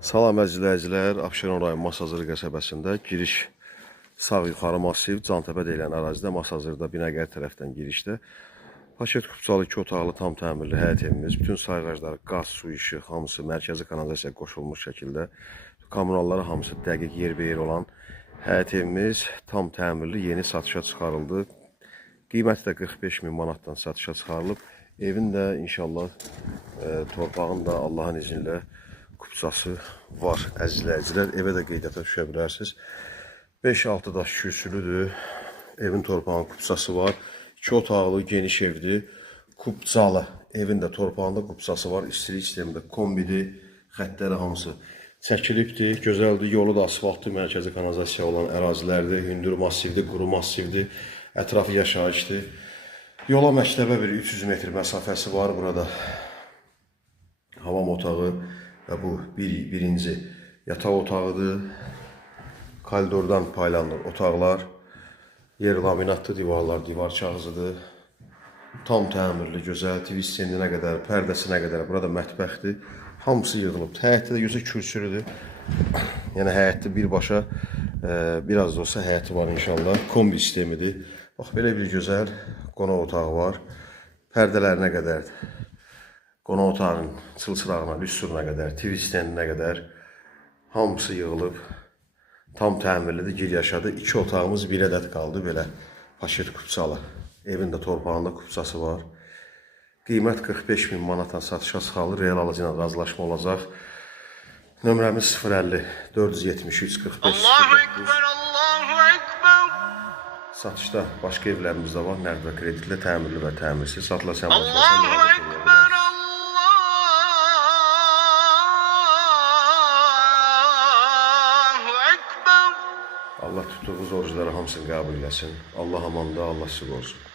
Salam əzizləyicilər, Abşeron rayon Masazır qəsəbəsində giriş sağ yuxarı massiv Cantəpə deyilən ərazidə Masazırda Binəqədi tərəfdən girişdə paket kupçalı 2 otaqlı tam təmirli həyət evimiz, bütün sayğacları, qaz, su, işıq hamısı mərkəzi kanalizasiya qoşulmuş şəkildə, kommunalları hamısı dəqiq yerbəyer olan həyət evimiz tam təmirli, yeni satışa çıxarıldı. Qiyməti də 45 min manatdan satışa çıxarılıb. Evin də inşallah torpağın da Allahın izni ilə kupçası var əzizləyicilər. Evə də qeydiyyata düşə bilərsiniz. 5-6 daş kürsülüdür. Evin torpağının kupçası var. 2 otaqlı geniş evdir. Kupçalı. Evin də torpağında kupçası var. İstilik sistemində kombidir. Xəttləri hamısı çəkilibdir. Gözəldir. Yolu da asfaltlı, mərkəzi kanalizasiya olan ərazilərdir. Hündür massivdir, quru massivdir. Ətrafı yaşayışdır. Yola məktəbə bir 300 metr məsafəsi var burada. Havam otağı və bu birinci yataq otağıdır. Koridordan paylanır otaqlar. Yer laminatlı divarlar, divar kağızıdır. Tam təmirli, gözəl, TV stendinə qədər, pərdəsinə qədər. Burada mətbəxdir. Hamısı yığılıb. Həyətdə də gözə kürsülüdür. Yəni həyətdə birbaşa biraz da olsa həyəti var inşallah. Kombi sistemidir. Bax, belə bir gözəl qonaq otağı var. Pərdələrinə qədər, qonaq otağının çılçırağına, lüstruna qədər, TV stendinə qədər hamısı yığılıb. Tam təmirlidir, gir yaşadı. 2 otağımız bir ədəd qaldı belə paket kupçalı. Evin də torpağında kupçası var. Qiymət 45 min manatdan satışa çıxarılır. Real alıcı ilə razılaşma olacaq. Nömrəmiz 050 473 45 09. Satışda başqa evlərimiz də var. Nəqd və kreditlə, təmirli və təmirsiz. Satıla Allah tutduğunuz orucları hamısını qəbul eləsin. Allah amanda, Allah sizi qorusun.